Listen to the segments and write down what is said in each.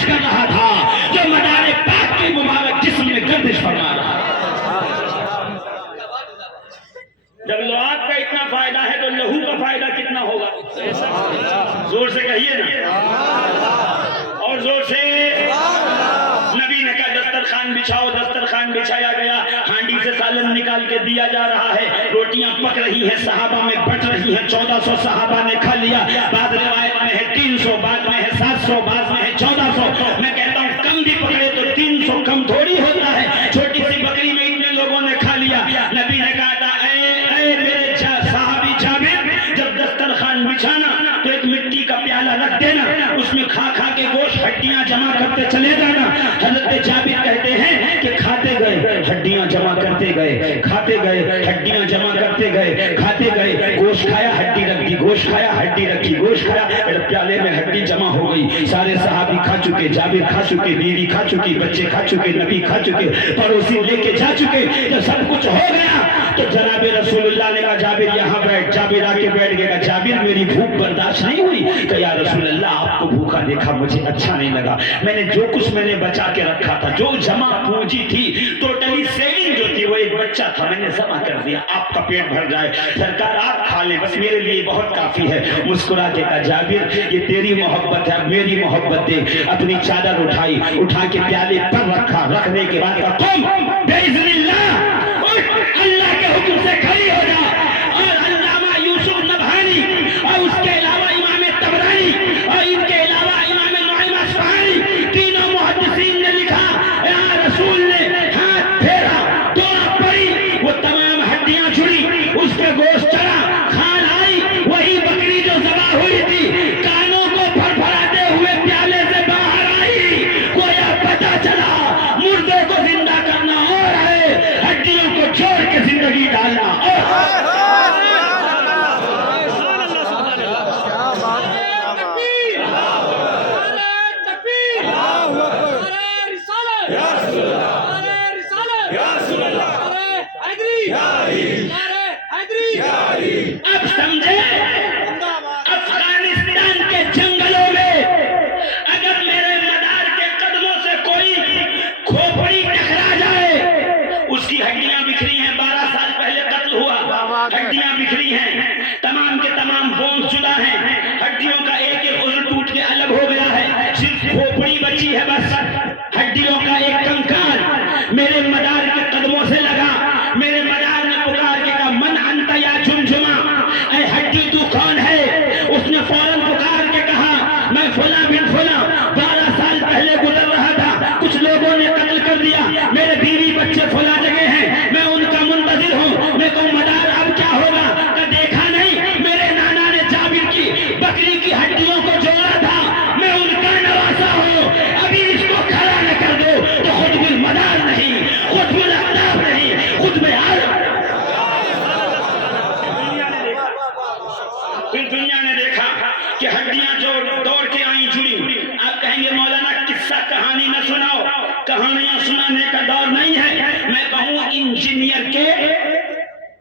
گردش کر رہا تھا، جو مدار پاک کے مبارک جسم میں گردش فرما رہا ہے۔ جب لعاب کا اتنا فائدہ ہے تو لہو کا فائدہ کتنا ہوگا؟ زور سے کہیے نا، اور زور سے۔ نبی نے کہا دسترخوان بچھاؤ، دسترخوان بچھایا گیا، ہانڈی سے سالن نکال کے دیا جا رہا ہے، روٹیاں پک رہی ہیں، صحابہ میں بٹ رہی ہیں، 1400 صحابہ نے کھا لیا، بعض روایت میں ہے 300، بعض میں ہے 700، بعض میں ہے 1400۔ میں کہتا ہوں کم بھی پکڑے تو 300 کم تھوڑی ہوتا ہے، چھوٹی سی بکری میں اتنے لوگوں نے کھا لیا۔ نبی نے کہا تھا اے میرے صحابی جابر، جب دسترخوان بچھانا تو ایک مٹی کا پیالہ رکھ دینا، اس میں کھا کھا کے گوشت ہڈیاں جمع کرتے چلے جانا۔ حضرت جابر کہتے ہیں کہ کھاتے گئے ہڈیاں جمع کرتے گئے، کھاتے گئے ہڈیاں جمع کرتے گئے، کھاتے گئے، گوشت کھایا ہڈی رکھ دی، گوشت کھایا ہڈی رکھی، گوشت کھایا، پیالے میں ہڈی جمع ہو گئی۔ سارے صحابی کھا چکے، جابر کھا چکے، بیوی کھا چکی، بچے کھا چکے، نبی کھا چکے، پڑوسی لے کے جا چکے۔ جب سب کچھ ہو گیا تو جناب رسول اللہ نے کہا جابر یہاں بیٹھ۔ جابر آ کے بیٹھ گیا، کہا جابر میری بھوک برداشت نہیں ہوئی۔ کہ یا رسول اللہ آپ کو بھوکا دیکھا مجھے اچھا نہیں لگا، میں نے جو کچھ میں نے بچا کے رکھا تھا، جو جمع پونجی تھی، ٹوٹلی سیونگ جو تھی، وہ ایک بچہ تھا، میں نے جمع کر دیا، آپ کا پیٹ بھر جائے، سرکار آپ کھا لیں، بس میرے لیے بہت کافی ہے۔ مسکرا کے کہا جابر یہ تیری محبت ہے، میری محبت دے۔ اپنی چادر اٹھائی، اٹھا کے پیالے پر رکھا، رکھنے کے بعد کہا قم باذن اللہ، اللہ کے حکم سے کھڑی ہو جا۔ اور علامہ یوسف نبہانی اور اس کے علاوہ امام طبرانی اور ان کے علاوہ امام نعیم اصفہانی، تینوں محدثین نے لکھا یا رسول نے ہاتھ پھیرا، دعا پڑی، وہ تمام ہڈیاں چھڑی، اس پہ گوشت چڑھا، کھال آئی، وہی بکری جو ذبح ہوئی تھی، کانوں کو پھڑپھڑاتے ہوئے پیالے سے باہر آئی۔ گویا پتہ چلا مردے کو زندہ کرنا اور ہے، ہڈیوں کو چھوڑ کے زندگی ڈالنا اور اب سمجھے افغانستان کے جنگلوں میں اگر میرے مدار کے قدموں سے کوئی کھوپڑی ٹکرا جائے، اس کی ہڈیاں بکھری ہیں، 12 سال پہلے قتل ہوا، ہڈیاں بکھری ہیں، تمام کے تمام بونز جدا ہیں، ہڈیوں کا ایک ایک عضو ٹوٹ کے الگ ہو گیا ہے، صرف کھوپڑی بچی ہے، بس ہڈیوں کا ایک کنکال میرے مدار کے قدموں سے لگا۔ میرے مدار نے پکار کے کہا من انت یا جمجمہ، اے ہڈی تو کون ہے؟ اس نے فوراً پکار کے کہا میں فلاں بن فلاں، 12 سال پہلے گزر رہا تھا، کچھ لوگوں نے قتل کر دیا، میرے بیوی بچے فلاں جگہ ہیں، میں ان کا منتظر ہوں، میں کہوں مدار اب کیا ہوگا؟ کہ دیکھا نہیں میرے نانا نے جابر کی بکری کی ہڈیوں کو جوڑا تھا، میں ان کا نواسا ہوں، ابھی اس کو کھڑا نہ کر دو تو خود بھی مدار نہیں، خود بھی اقدام نہیں، خود میں عالم۔ پھر دنیا نے دیکھا کہ ہڈیاں جو دوڑ کے آئیں جڑی۔ آپ کہیں گے مولانا قصہ کہانی نہ سناؤ، کہانیاں سنانے کا دور نہیں ہے، میں کہوں انجینئر کے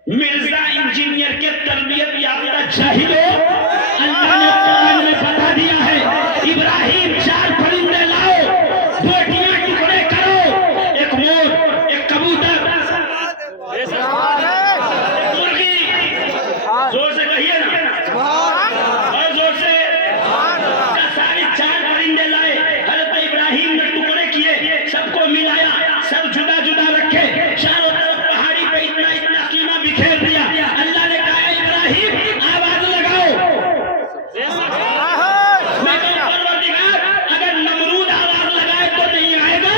مرزا انجینئر کے تربیت یافتہ جاہلو، اللہ نے قرآن میں بتا دیا ہے ابراہیم 4 پرندے لاؤ، بوٹیاں ٹکڑے کرو، ایک مور، ایک کبوتر، مرغی، زور سے کہیے نا، اور زور سے، سارے 4 پرندے لائے، حضرت ابراہیم نے ٹکڑے کیے، سب کو ملایا، سب جدا جدا رکھے، چاروں طرف پہاڑی پہ اتنا اتنا قیمہ بکھیر دیا۔ اللہ نے کہا ابراہیم آواز لگاؤ، میں کہوں پروردگار اگر نمرود آواز لگائے تو نہیں آئے گا؟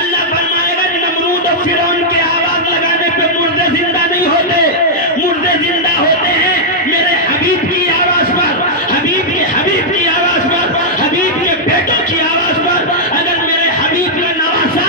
اللہ فرمائے گا نمرود اور فرعون کے آواز لگانے پہ مردے زندہ نہیں ہوتے، مردے زندہ ہوتے ہیں میرے حبیب کی آواز پر، حبیب کی آواز پر، حبیب کے بیٹوں کی آواز پر۔ اگر میرے حبیب کا نواسا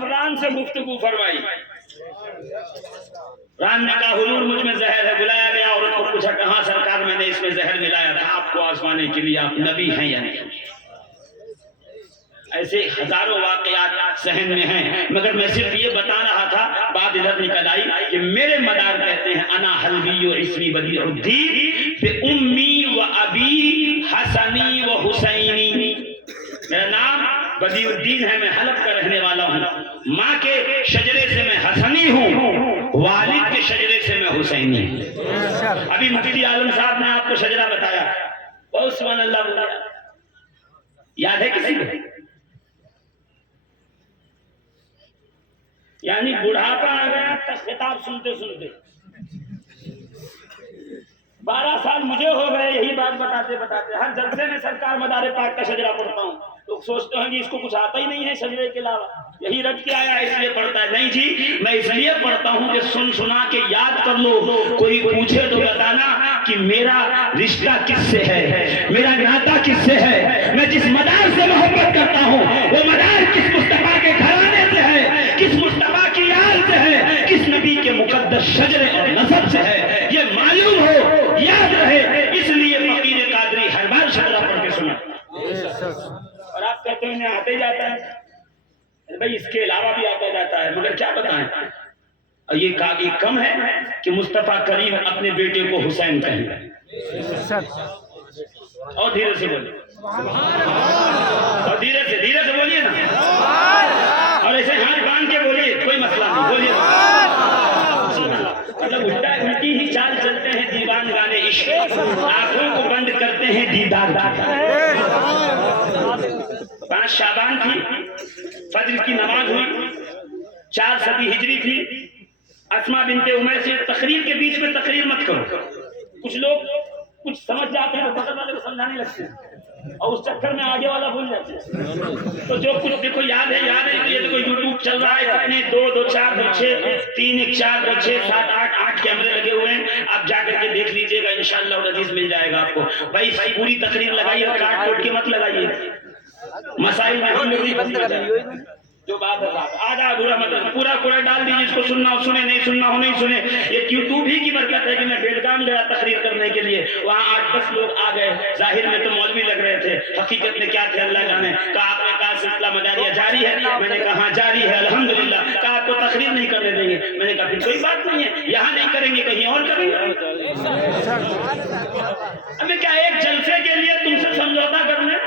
صرف ران سے گفتگو فرمائی. ران نے کہا حضور مجھ میں زہر ہے. بلایا گیا, عورت کو پوچھا کہاں سرکار میں نے اس میں زہر ملایا تھا آپ کو آزمانے کے لیے, آپ نبی ہیں یا نہیں. ایسے ہزاروں واقعات ذہن میں ہیں, مگر میں صرف یہ بتا رہا تھا. بات ادھر نکل آئی کہ میرے مدار کہتے ہیں انا حلبی و اسمی بدیع الدین بے امی و ابی حسنی و حسینی. میرا نام بدیع الدین ہے, میں حلب کا رہنے والا ہوں. ماں کے شجرے سے میں حسنی ہوں, والد کے شجرے سے میں حسینی ہوں. ابھی مفتی عالم صاحب نے آپ کو شجرہ بتایا, بہت سبحان اللہ بولا, یاد ہے کسی کو؟ یعنی بڑھاپا آ گیا خطاب سنتے سنتے. 12 سال مجھے ہو گئے یہی بات بتاتے بتاتے. ہر جلسے میں سرکار مدار پاک کا شجرہ پڑھتا ہوں. لوگ سوچتے ہیں کہ اس کو کچھ آتا ہی نہیں ہے شجرے کے علاوہ, یہی رٹ کے آیا اس لیے پڑھتا ہے. نہیں جی, میں اس لیے پڑھتا ہوں کہ سن سنا کے یاد کر لو. کوئی پوچھے تو بتانا کہ میرا رشتہ کس سے ہے, میرا ناتا کس سے ہے, میں جس مدار سے محبت کرتا ہوں وہ مدار کس مصطفیٰ کے گھرانے سے ہے, کس مصطفیٰ کی آل سے ہے, کس نبی کے مقدس شجرے اور نسب سے ہے. یہ معلوم ہو, یاد رہے, اس لیے فقیر قادری ہر بار شجرہ پڑھ کے سنا. اور آپ کہتے ہیں انہیں آتے جاتا ہے, بھائی اس کے علاوہ بھی آتا جاتا ہے, مگر کیا بتائیں. یہ کافی کم ہے کہ مصطفیٰ کریم اپنے بیٹے کو حسین کہیں. اور دھیرے سے بولیے, اور دھیرے سے بولیے نا, اور ایسے ہاتھ باندھ کے بولیے, کوئی مسئلہ نہیں, بولیے. مطلب الٹی ہی چال چلتے ہیں دیوان گانے عشق, آنکھوں کو بند کرتے ہیں دیدار. 5 شعبان تھی, فجر کی نماز ہوئی, 4 صدی ہجری تھی. اسما بنت امیس سے تقریر کے بیچ میں تقریر مت کرو. کچھ لوگ کچھ سمجھ جاتے ہیں تو بغل والے کو سمجھانے لگتے ہیں, اور اس چکر میں آگے والا بھول جاتے ہیں. تو جو کچھ دیکھو یاد ہے کہ یہ دیکھو یوٹیوب چل رہا ہے, کتنے 2 2 4 2 6 3 1 4 2 6 7 8 کیمرے لگے ہوئے ہیں. آپ جا کر کے دیکھ لیجئے گا, انشاءاللہ العزیز مل جائے گا آپ کو. بھائی پوری تقریر لگائیے, اور کاٹ کوٹ کے مت لگائیے. مسائل میں ہم لوگ جو بات ہے آدھا ادھورا مطلب پورا ڈال دیجیے. اس کو سننا ہو سنے, نہیں سننا ہو نہیں سنے. یہ یوٹیوب ہی کی برکت ہے کہ میں بیلگام گیا تقریر کرنے کے لیے, وہاں 8-10 لوگ آ گئے. ظاہر میں تو مولوی لگ رہے تھے, حقیقت میں کیا تھے اللہ جانے. کہا آپ نے کہا سلسلہ مداریہ جاری ہے, میں نے کہا ہاں جاری ہے الحمدللہ. کہا آپ کو تقریر نہیں کرنے دیں گے, میں نے کہا پھر کوئی بات نہیں ہے, یہاں نہیں کریں گے کہیں اور کریں گے. ہمیں کیا ایک جلسے کے لیے تم سے سمجھوتا کرنا ہے؟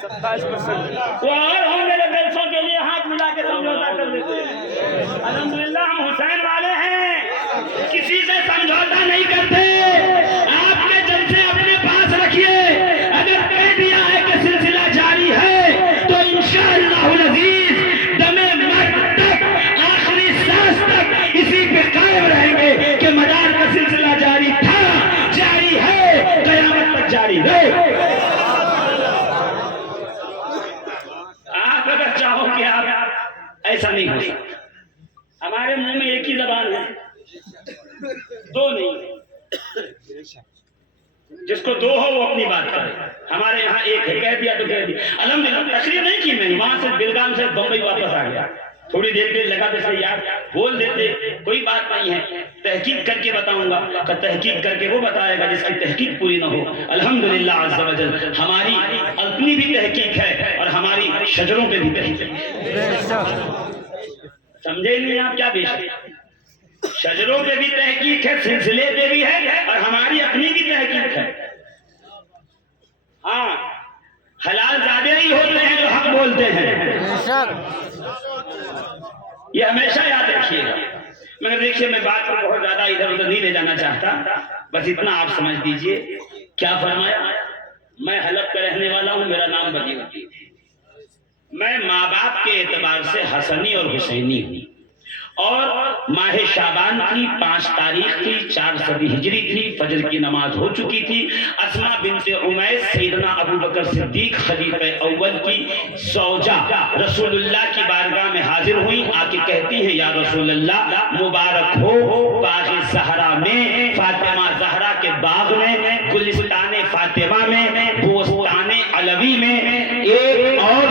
27% وہ اور ہوں میرے جلسوں کے لیے ہاتھ ملا کے سمجھوتا کر دیتے ہیں. الحمدللہ ہم حسین والے ہیں, کسی سے سمجھوتا نہیں کرتے. آپ کے جلسے اپنے پاس رکھیے, اگر کہہ دیا ہے کہ سلسلہ جاری ہے تو انشاءاللہ العزیز دم مرگ تک, آخری سانس تک اسی پہ قائم رہیں گے کہ مدار کا سلسلہ جاری تھا, جاری ہے, قیامت تک جاری رہے. آپ اگر چاہو کہ آپ ایسا نہیں ہو سکتا. ہمارے منہ میں ایک ہی زبان ہے, 2 نہیں. جس کو 2 ہو وہ اپنی بات کرے. ہمارے یہاں ایک ہے, کہہ دیا تو کہہ دیا. الحمدللہ تقریر نہیں کی میں نے, وہاں سے بیلگام سے بمبئی واپس آ گیا. تھوڑی دیر کے لگا تو صحیح یار بول دیتے, کوئی بات نہیں ہے. تحقیق کر کے بتاؤں گا, کہ تحقیق کر کے وہ بتائے گا جس کی تحقیق پوری نہ ہو. الحمدللہ عز و جل ہماری اپنی بھی تحقیق ہے, اور ہماری شجروں پہ بھی تحقیق ہے. سمجھے نہیں آپ کیا بیش ہے؟ شجروں پہ بھی تحقیق ہے, سلسلے پہ بھی ہے, اور ہماری اپنی بھی تحقیق ہے. ہاں, حلال زادے ہی ہوتے ہیں جو حق بولتے ہیں, یہ ہمیشہ یاد رکھیے گا. مگر دیکھیے میں بات کو بہت زیادہ ادھر ادھر نہیں لے جانا چاہتا, بس اتنا آپ سمجھ دیجئے. کیا فرمایا, میں حلب کا رہنے والا ہوں, میرا نام بدیع الدین. میں ماں باپ کے اعتبار سے حسنی اور حسینی ہوں, اور ماہ شعبان کی 5 تاریخ تھی, 4 صدی ہجری تھی, فجر کی نماز ہو چکی تھی. اسما بنت امیس سیدنا ابو بکر صدیق خلیفہ اول کی زوجہ رسول اللہ کی بارگاہ میں حاضر ہوئی. آ کے کہتی ہیں یا رسول اللہ مبارک ہو باغ زہرا میں, فاطمہ زہرا کے باغ میں, گلستان فاطمہ میں, بوستان علوی میں ایک اور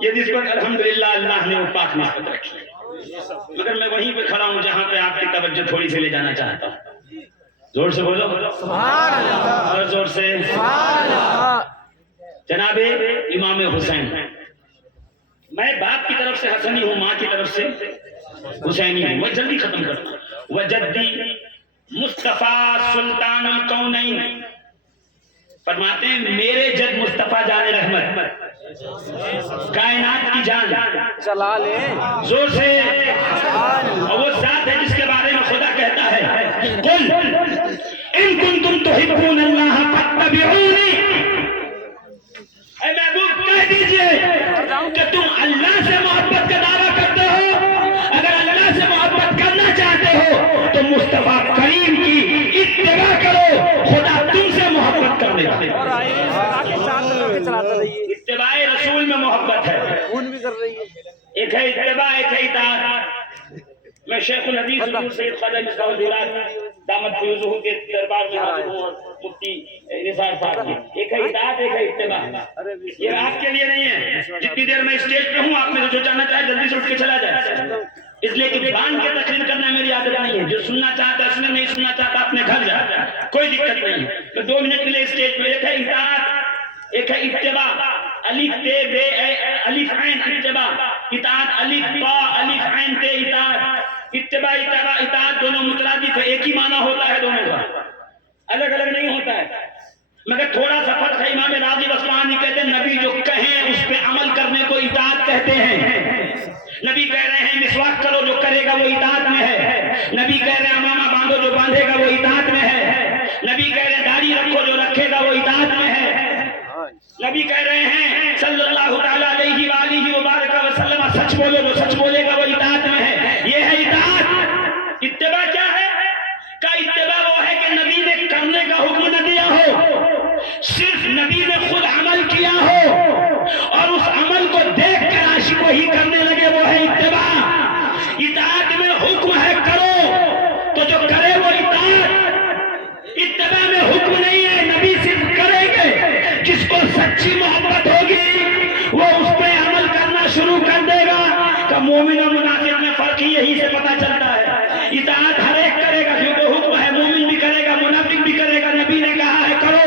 یہ نسبت الحمدللہ اللہ نے وہ پاک نسبت رکھی ہے. مگر میں وہیں پہ کھڑا ہوں جہاں پہ آپ کی توجہ تھوڑی سی لے جانا چاہتا ہوں. زور سے بولو سبحان اللہ، اور زور سے. سبحان اللہ. جناب امام حسین، میں باپ کی طرف سے حسنی ہوں، ماں کی طرف سے حسینی ہوں. میں جلدی ختم کرتا ہوں. وجدی مصطفیٰ سلطان الکونین فرماتے ہیں میرے جد مصطفیٰ جان رحمت کائنات کی جان. چلا لے زور سے. اور وہ ذات ہے جس کے بارے میں خدا کہتا ہے قل ان کنتم تحبون اللہ فاتبعونی. اے محبوب کہہ دیجئے کہ تم اللہ سے محبت کا دعویٰ کرتے ہو. اگر اللہ سے محبت کرنا چاہتے ہو تو مصطفیٰ کریم کی اتباع کرو. خدا تم سے محبت کر لے گا. اور آئے کے ساتھ لگا کے چلاتا رہیے. اتباع رسول میں محبت ہے. خون بھی کر رہی ہے. ایک ہے اتباع، ایک ہے اطاعت. میں شیخ الحدیث حضور سید خواجہ مصباح الدولات دامت فیوزہ کے دربار میں حاضر ہوں اور مفتی نثار صاحب کی. ایک ہے اطاعت، ایک ہے اتباع. یہ آپ کے لیے نہیں ہے. جتنی دیر میں اسٹیج پہ ہوں آپ میں جو جانا چاہے جلدی سے اٹھ کے چلا جائے. اس لیے کہ باندھ کے تقریر کرنا میری عادت نہیں ہے. جو سننا چاہتا ہے اس نے، نہیں سننا چاہتا اپنے گھر جائے، کوئی دقت نہیں ہے. میں 2 منٹ کے لیے اسٹیج پہ. ایک ہے اطاعت، ایک ہے اتباع. الف تے بے الف عین اتباع. اطاعت الف با الف عین تے اطاعت. اتباع اطاعت دونوں مترادف ہے، ایک ہی معنی ہوتا ہے دونوں کا، الگ الگ نہیں ہوتا ہے. مگر تھوڑا سا فرق ہے. امام راغب اصفہانی کہتے ہیں نبی جو کہیں اس پہ عمل کرنے کو اطاعت کہتے ہیں. نبی کہہ رہے ہیں مسواک کرو، جو کرے گا وہ اطاعت میں ہے. نبی کہہ رہے ہیں امامہ باندھو، جو باندھے گا وہ اطاعت میں ہے. نبی کہہ رہے ہیں داڑھی رکھو، جو رکھے گا وہ اطاعت میں ہے. نبی کہہ رہے ہیں صلی اللہ تعالیٰ علیہ وآلہ وبارک وسلم سچ بولو، جو سچ بولے گا وہ اطاعت میں ہے. یہ ہے اطاعت. اتباع کیا ہے؟ کا اتباع وہ ہے کہ نبی نے کرنے کا حکم نہ دیا ہو، صرف نبی نے خود عمل کیا ہو اور اس عمل کو دیکھ کر عاشق وہی کرنے لگے، وہ ہے اتباع. اطاعت میں حکم ہے کرو تو جو کرے وہ اطاعت. اتباع میں حکم نہیں ہے، نبی صرف کریں گے. جس کو سچی محبت ہوگی وہ اس پہ عمل کرنا شروع کر دے گا. کہ مومن اور منافق میں فرق ہی یہی سے پتہ چلتا ہے. اطاعت ہر ایک کرے گا کیونکہ حکم ہے، مومن بھی کرے گا منافق بھی کرے گا. نبی نے کہا ہے کرو.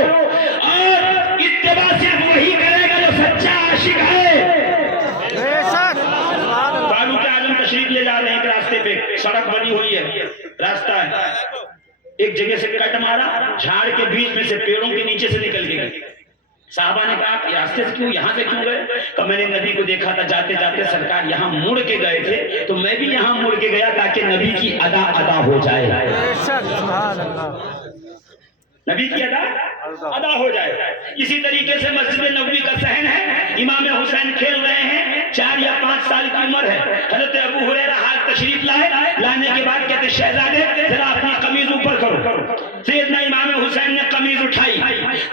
اور اتباع صرف وہی کرے گا جو سچا عاشق ہے. فاروق اعظم تشریف لے جا رہے ہیں ایک راستے پہ، سڑک بنی ہوئی ہے، راستہ ہے. ایک جگہ سے کٹ مارا، جھاڑ کے بیچ میں سے پیڑوں کے نیچے سے نکل کے گئے. صحابہ نے کہا کہ راستے سے کیوں، یہاں سے کیوں گئے؟ کہ میں نے نبی کو دیکھا تھا جاتے جاتے سرکار یہاں مڑ کے گئے تھے تو میں بھی یہاں مڑ کے گیا تاکہ نبی کی ادا ہو جائے. نبی کی ادا ہو جائے. اسی طریقے سے مسجد نبوی کا صحن ہے. امام حسین کھیل رہے ہیں، 4 یا 5 سال کی عمر ہے. حضرت ابو ہریرہ ہاتھ تشریف لائے، لانے کے بعد کہتے شہزادے ذرا اپنی قمیض اوپر کرو. سیدنا امام حسین نے قمیض اٹھائی،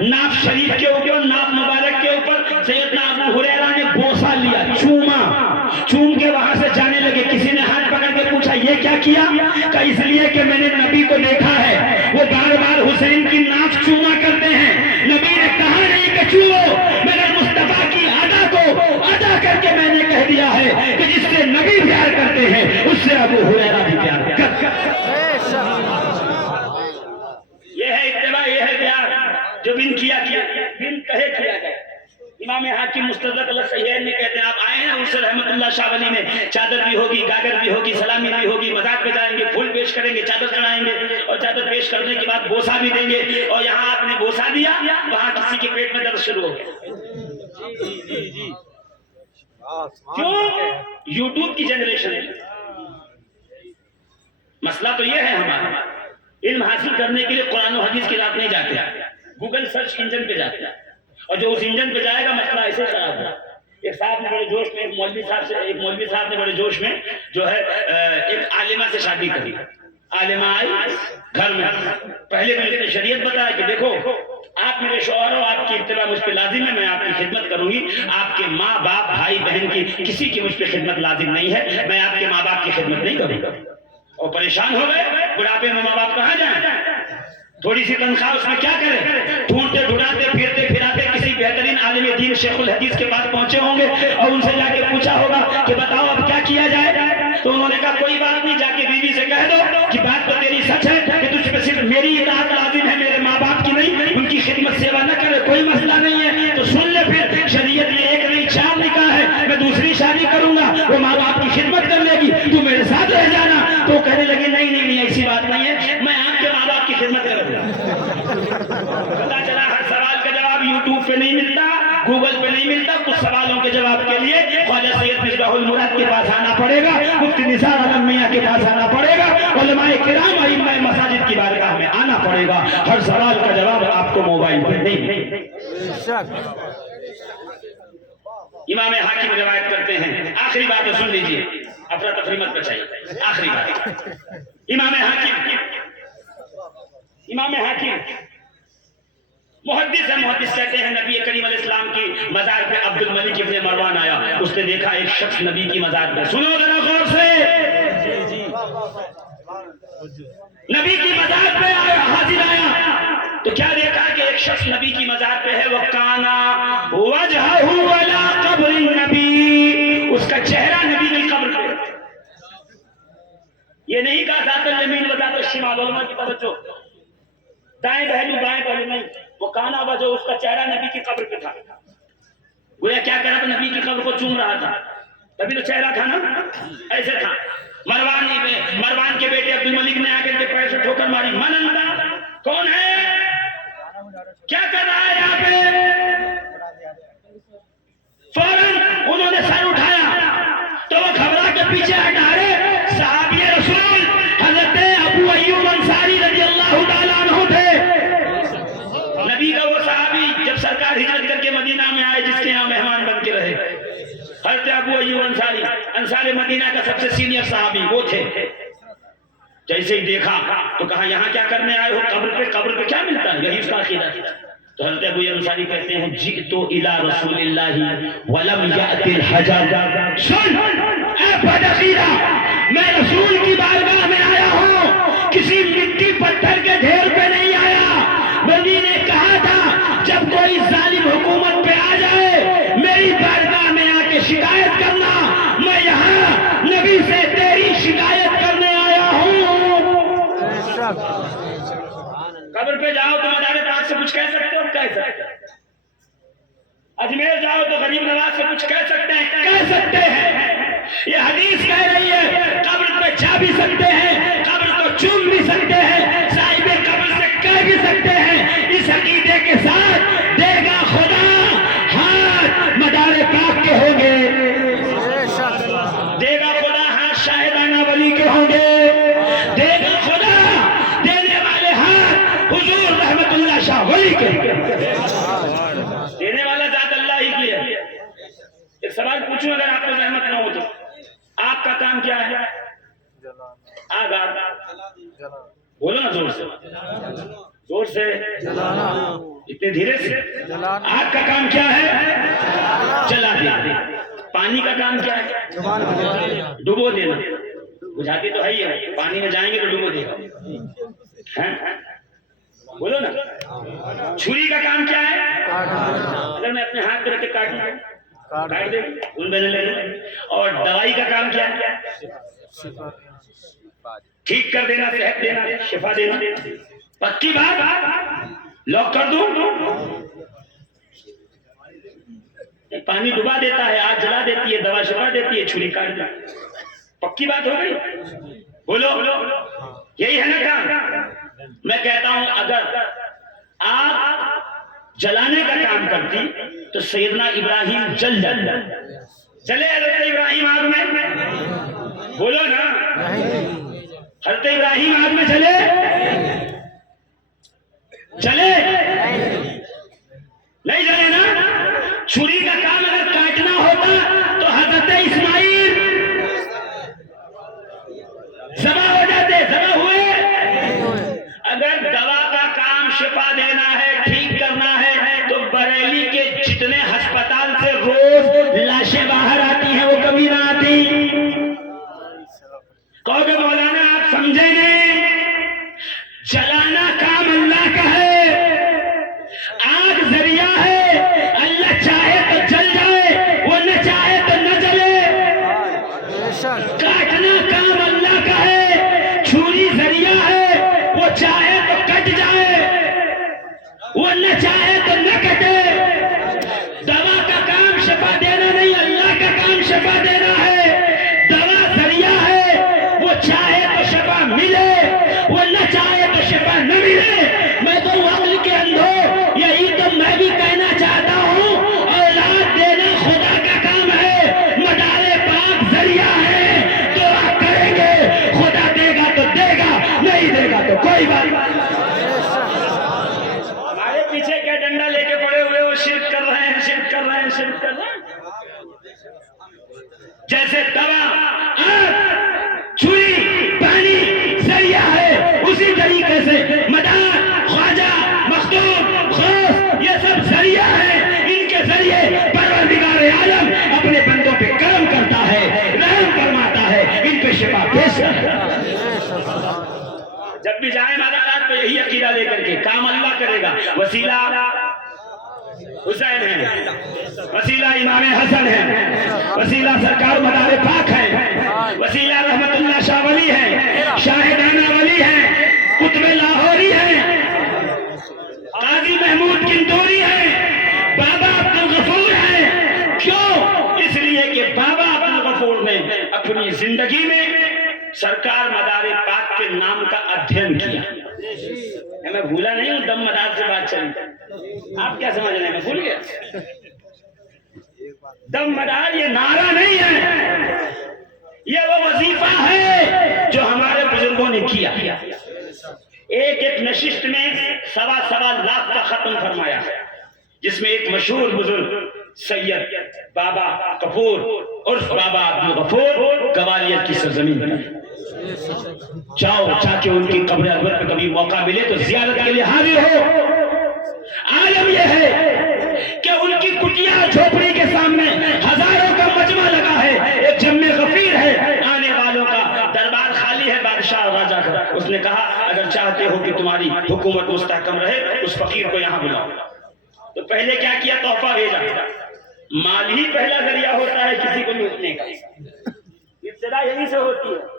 ناف شریف کے اوپر، ناف مبارک کے اوپر سیدنا ابو ہریرہ نے بوسہ لیا، چوم کے وہاں سے جانے لگے. کسی نے ہاتھ پکڑ کے پوچھا یہ کیا کیا؟ کہ اس لیے کہ میں نے نبی کو دیکھا ہے وہ بار بار حسین کی ناف چوما کرتے ہیں. نبی نے کہا نہیں کہ چومو، مگر مصطفیٰ کی ادا کو ادا کر کے میں نے کہہ دیا ہے کہ جس سے نبی پیار کرتے ہیں اس سے ابو ہریرہ بھی پیار کرتے ہیں. یہ ہے اتباع، یہ ہے پیار. جو بن کیا بن کہے کیا جائے. امام حاکم مستدرک الصحیحین میں کہتے ہیں آپ آئے ہیں اس سے رحمت اللہ شاہ ولی میں چادر بھی ہوگی، گاگر بھی ہوگی، سلامی بھی ہوگی، مذاق پہ جائیں گے، پھول پیش کریں گے، چادر چڑھائیں گے اور چادر پیش کرنے کے بعد بوسہ بھی دیں گے. اور یہاں آپ نے بوسہ دیا، وہاں کسی کے پیٹ میں درد شروع ہو گیا. کیوں؟ یوٹیوب کی جنریشن ہے. مسئلہ تو یہ ہے ہمارا علم حاصل کرنے کے لیے قرآن و حدیث کی رات نہیں جاتے، گوگل سرچ انجن پہ جاتے ہیں. اور جو اس انجن پہ جائے گا مسئلہ ایسے خراب ہے. ایک صاحب نے بڑے جوش میں ایک مولوی صاحب نے بڑے جوش میں جو ہے ایک عالمہ سے شادی کری. عالمہ آئی گھر میں، پہلے میں نے شریعت بتایا کہ دیکھو آپ میرے شوہر ہو، آپ کی اتباع مجھ پہ لازم ہے، میں آپ کی خدمت کروں گی. آپ کے ماں باپ بھائی بہن کی کسی کی مجھ پہ خدمت لازم نہیں ہے، میں آپ کے ماں باپ کی خدمت نہیں کروں گا. اور پریشان ہو گئے، بڑھاپے میں ماں باپ کہاں جائیں؟ تھوڑی سی تنخواہ اس میں کیا کرے؟ ڈھونڈتے ڈھونڈاتے پھرتے پھراتے کسی بہترین عالم دین شیخ الحدیث کے پاس پہنچے ہوں گے اور ان سے جا کے پوچھا ہوگا کہ بتاؤ اب کیا کیا جائے؟ تو انہوں نے کہا کوئی بات نہیں، جا کے بیوی سے کہہ دو کہ بات تو تیری سچ ہے کہ تجھ پہ صرف میری اطاعت لازم ہے، میرے ماں باپ کی نہیں، ان کی خدمت سیوا نہ کرے، کوئی مسئلہ نہیں ہے۔ تو سن لے پھر، شریعت میں ایک نہیں 4 نکاح ہے، میں دوسری شادی کروں گا، وہ ماں باپ کی خدمت کر لے گی، تو میرے ساتھ رہ جانا۔ تو کہنے لگے نہیں ایسی بات نہیں ہے، میں آپ کے ماں باپ کی خدمت کروں گا۔ پتا چلا ہر سوال کا جواب یوٹیوب پہ نہیں ملتا، گوگل پہ نہیں ملتا، کچھ سوالوں کے جواب کے لیے خواجہ سید مصباح المراد کے پاس آنا پڑے گا، مفتی نثار عالم میاں کے پاس آنا پڑے گا، علماء کرام ائمہ مساجد کی بارگاہ میں آنا پڑے گا۔ ہر سوال کا جواب آپ کو موبائل پہ نہیں۔ امام حاکم روایت کرتے ہیں، آخری بات سن لیجئے، افراتفری مت بچائیے، آخری بات۔ امام حاکم محدث ہے، محدث کہتے ہیں نبی کریم علیہ السلام کی مزار پہ عبد الملک ابن مروان آیا، اس نے دیکھا ایک شخص نبی کی مزار پہ، سنو ذرا غور سے، نبی کی مزار پہ آیا، حاضر آیا، تو کیا دیکھا کہ ایک شخص نبی کی مزار پہ ہے، وَقَانَا وَجْهَهُ عَلَىٰ قَبْرِ النَّبِي، اس کا چہرہ نبی کی قبر پہ۔ یہ نہیں کہا ذات الیمین و ذات الشمال، علماء کی توجہ، دائیں پہلو بائیں پہلو نہیں، وہ کانا وجہ اس کا چہرہ نبی کی قبر پہ تھا، گویا کیا کر رہا تھا، نبی کی قبر کو چوم رہا تھا، تبھی تو چہرہ تھا نا، ایسے تھا۔ مروان کے بیٹے عبد الملک نے آ کر کے پیر سے ٹھوکر ماری، من انتا، کون ہے، کیا کر رہا ہے یہاں پہ؟ فوراً انہوں نے سر اٹھایا تو وہ گھبرا کے پیچھے ہٹا رہے، صحابی رسول حضرت ابو ایوب انصاری رضی اللہ تعالیٰ عنہ تھے، نبی کا وہ صحابی جب سرکار ہجرت کر کے مدینہ میں آئے جس کے یہاں مہمان بن کے رہے، حضرت ابو ایوب انصاری، انصار مدینہ کا سب سے سینئر صحابی وہ تھے۔ جیسے ہی دیکھا تو کہا یہاں کیا کرنے آئے ہو؟ قبر پہ کیا ملتا ہے؟ یہی اس کا عقیدہ۔ تو حضرت ابو ایوب انصاری کہتے ہیں جئت الی رسول اللہ ولم یأت الحجر، سن اے بدعقیدہ، میں رسول کی بارگاہ میں آیا ہوں، کسی مٹی پتھر کے ڈھیر پہ نہیں آیا۔ نبی نے کہا تھا جب کوئی ظالم حکومت پہ آ جائے میری بارگاہ میں آ کے شکایت کرنا، میں یہاں نبی سے تیری شکایت کرنے آیا ہوں۔ قبر پہ جاؤ تو مزار پاک سے کچھ کہہ سکتے ہو؟ کہہ سکتے ہیں۔ اجمیر جاؤ تو غریب نواز سے کچھ کہہ سکتے ہیں؟ کہہ سکتے ہیں۔ یہ حدیث کہہ رہی ہے قبر پہ جا بھی سکتے ہیں، قبر کو چوم بھی سکتے ہیں، صاحب قبر سے کہہ بھی سکتے ہیں، اس عقیدے کے ساتھ دے گا خدا ہاتھ مدار پاک کے ہوں گے، دے گا خدا ہاتھ شاہدانہ ولی کے ہوں گے، دے گا خدا دینے والے ہاتھ حضور رحمت اللہ شاہ ولی کے، دینے والا ذات اللہ ہی کی ہے۔ ایک سوال پوچھوں اگر آپ کو زحمت نہ ہو تو، آپ کا کام کیا ہے؟ آگا بولو نا زور سے، زور سے، اتنے دھیرے سے، آگ کا کام کیا ہے؟ جلا دینا۔ پانی کا کام کیا ہے؟ ڈبو دینا۔ بجھاتی تو ہے ہی ہے، پانی میں جائیں گے تو ڈبو دے گا، بولو نا۔ چھری کا کام کیا ہے؟ اگر میں اپنے ہاتھ پہ رکھ کے کاٹوں کاٹ دے ان میں لے لیں۔ اور دوائی کا کام کیا ہے؟ ٹھیک کر دینا، صحت دینا، شفا دینا۔ پکی بات لاک کر دوں، پانی ڈبا دیتا ہے، آگ جلا دیتی ہے، دوا شفا دیتی ہے، چھری کاٹ دیتی ہے۔ پکی بات ہو گئی؟ بولو یہی ہے نا کام۔ میں کہتا ہوں اگر آگ جلانے کا کام کرتی تو سیدنا ابراہیم جل جاتے، چلے حضرت ابراہیم آگ میں؟ بولو نا، حضرت ابراہیم آگ میں چلے نہیں چلے نا۔ چھری کا کام اگر کاٹنا ہوتا تو حضرت اسماعیل ذبح ہو جاتے، ذبح ہوئے۔ اگر دوا کا کام شفا دینا ہے، ٹھیک کرنا ہے، تو بریلی کے جتنے ہسپتال سے روز لاشیں باہر آتی ہیں وہ کبھی نہ آتی۔ چھری ذریعہ ہے، وہ چاہے تو کٹ جائے، وہ نہ چاہے تو نہ کٹے۔ دوا کا کام شفا دینا نہیں، اللہ کا کام شفا دینا ہے۔ دوا ذریعہ ہے، وہ چاہے تو شفا ملے، وہ نہ چاہے تو شفا نہ ملے۔ میں تو عقل کے اندھو یہی تو میں بھی کہنا چاہتا ہوں، اولاد دینا خدا کا کام ہے، مدار پاک ذریعہ ہے۔ دعا کریں گے، خدا دے گا تو دے گا، نہیں دے گا تو کوئی بات نہیں۔ ہمارے پیچھے کیا ڈنڈا لے کے پڑے ہوئے وہ شرک کر رہے ہیں، شرک کر رہے ہیں، شرک کر رہے ہیں۔ جیسے دوا، آگ، چھری، پانی ذریعہ ہے، اسی طریقے سے مدار، خواجہ، مخدوم، غوث، یہ سب ذریعہ ہے۔ ان کے ذریعے پروردگار عالم اپنے بندوں پہ کرم کرتا ہے، رحم فرماتا ہے، ان پہ شفا پیش کرتا ہے۔ جب بھی جائیں مزارات تو یہی عقیدہ لے کر کے کام اللہ کرے گا۔ وسیلہ حسین ہے، وسیلہ امام حسن ہے، وسیلہ سرکار مدار پاک ہے، وسیلہ رحمت اللہ شاہ ولی ہے، شاہدانہ ولی ہے، قطب لاہوری ہے، قاضی محمود کنتوری ہے، بابا عبدالغفور ہے۔ کیوں؟ اس لیے کہ بابا عبدالغفور نے اپنی زندگی میں سرکار مدار پاک کے نام کا ادھین کیا۔ میں بھولا نہیں ہوں، دم مدار سے بات چلی، آپ کیا سمجھ رہے ہیں؟ میں بھول گیا۔ دم مدار یہ نعرہ نہیں ہے، یہ وہ وظیفہ ہے جو ہمارے بزرگوں نے کیا۔ ایک ایک نشست میں 1.25 لاکھ کا ختم فرمایا ہے، جس میں ایک مشہور بزرگ سید بابا کپور عرف بابا عبدالغفور گوالیار کی سرزمین پر۔ جاؤ جا کے ان کی قبر انور پہ کبھی موقع ملے تو زیارت کے لیے حاضر ہو۔ عالم یہ ہے کہ ان کی کٹیا جھوپڑی کے سامنے ہزاروں کا مجمع لگا ہے، ایک جم غفیر ہے، آنے والوں کا دربار خالی ہے، بادشاہ راجہ کا۔ اس نے کہا اگر چاہتے ہو کہ تمہاری حکومت مستحکم رہے اس فقیر کو یہاں بلاؤ۔ تو پہلے کیا کیا؟ تحفہ بھیجا۔ مال ہی پہلا ذریعہ ہوتا ہے کسی کو لوٹنے کا، ابتدا یہی سے ہوتی ہے۔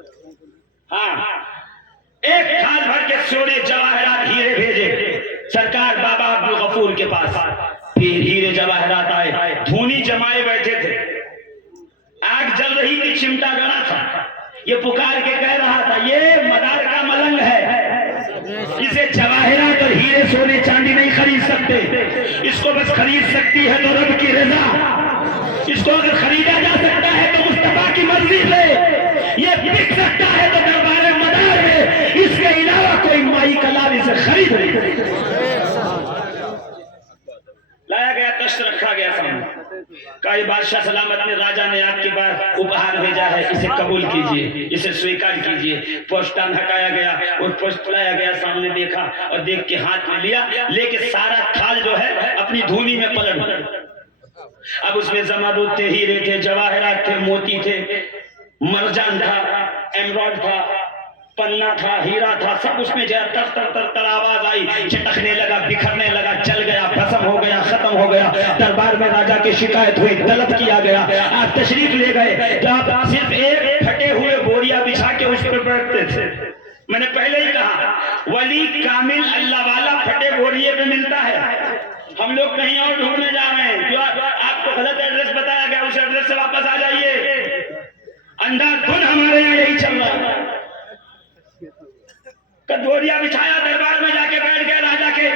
ہاں، ایک تھال بھر کے سونے جواہرات ہیرے بھیجے سرکار بابا عبدالغفور کے پاس۔ پھر ہیرے جواہرات آئے، دھونی جمائے بیٹھے تھے، آگ جل رہی تھی، چمٹا گڑا تھا، یہ پکار کے کہہ رہا تھا یہ مدار کا ملنگ ہے، اسے جواہرات اور ہیرے سونے چاندی نہیں خرید سکتے، اس کو بس خرید سکتی ہے تو رب کی رضا، اس کو اگر خریدا جا سکتا ہے تو مصطفیٰ کی مرضی سے، یہ بک سکتا ہے تو دربار مدار میں، اس کے علاوہ کوئی مائی کلام اسے خرید نہیں۔ لایا گیا، تشت رکھا گیا سامنے، کہا یہ بادشاہ سلامت نے راجہ نے آپ کے پاس اپہار بھیجا ہے، اسے قبول کیجئے، اسے سویکار کیجئے۔ پوشتان ہٹایا گیا اور پوشت لایا گیا، سامنے دیکھا اور دیکھ کے ہاتھ میں لیا، لے کے سارا تھال جو ہے اپنی دھونی میں پلٹ۔ اب اس میں زمرد تھے، ہیرے تھے، جواہرات تھے، موتی تھے، مرجان تھا، ایمرالڈ تھا، پنا تھا، ہیرا تھا، سب اس میں جب تر تر تر تر آواز آئی، چٹکنے لگا، بکھرنے لگا، جل گیا، بھسم ہو گیا، ختم ہو گیا۔ دربار میں راجہ کی شکایت ہوئی، طلب کیا گیا، آپ تشریف لے گئے، تو آپ صرف ایک پھٹے ہوئے بوریا بچھا کے اس پر بیٹھتے تھے۔ میں نے پہلے ہی کہا ولی کامل اللہ والا پھٹے بوریے پہ ملتا ہے، ہم لوگ کہیں اور ڈھونڈنے جا رہے ہیں، جو آپ کو غلط ایڈریس بتایا گیا اس ایڈریس سے واپس آ جائیے۔ اندھا دھن ہمارے یہاں یہی چل رہا ہے، کدوریا بچھایا، دربار میں جا کے بیٹھ گئے راجہ کے،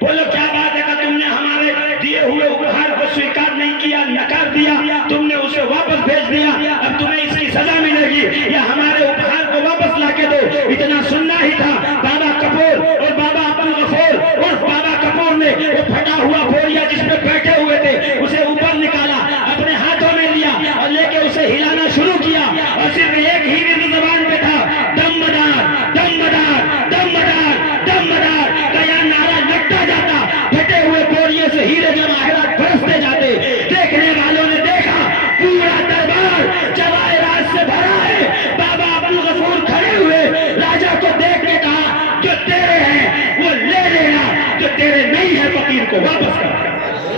بولو کیا بات ہے کہ تم نے ہمارے دیے ہوئے اپہار کو سویکار نہیں کیا، نکار دیا، تم نے اسے واپس بھیج دیا، اب تمہیں اس کی سزا ملے گی، یا ہمارے اپہار کو واپس لا کے دو۔ اتنا سننا ہی تھا، بابا کپور اور بابا عبدالغفور اور بابا کپور نے وہ پھٹا ہوا بوریا جس پہ بیٹھے ہوئے تھے اسے اوپر نکالا، اپنے ہاتھوں میں لیا اور لے کے اسے ہلانا شروع کیا، اور صرف ایک ہی ورد زبان پہ تھا، دم مدار، دم مدار، دم مدار، دم مدار کا یہ نعرہ لگتا جاتا، پھٹے ہوئے بوریے سے ہیرے جواہرات برستے جاتے۔ دیکھنے والوں نے دیکھا پورا دربار جواہرات سے بھرا ہے، بابا عبدالغفور کھڑے ہوئے راجہ کو دیکھ کے کہا جو تیرے ہیں وہ لے لینا، جو تیرے نہیں ہے فقیر کو واپس کر۔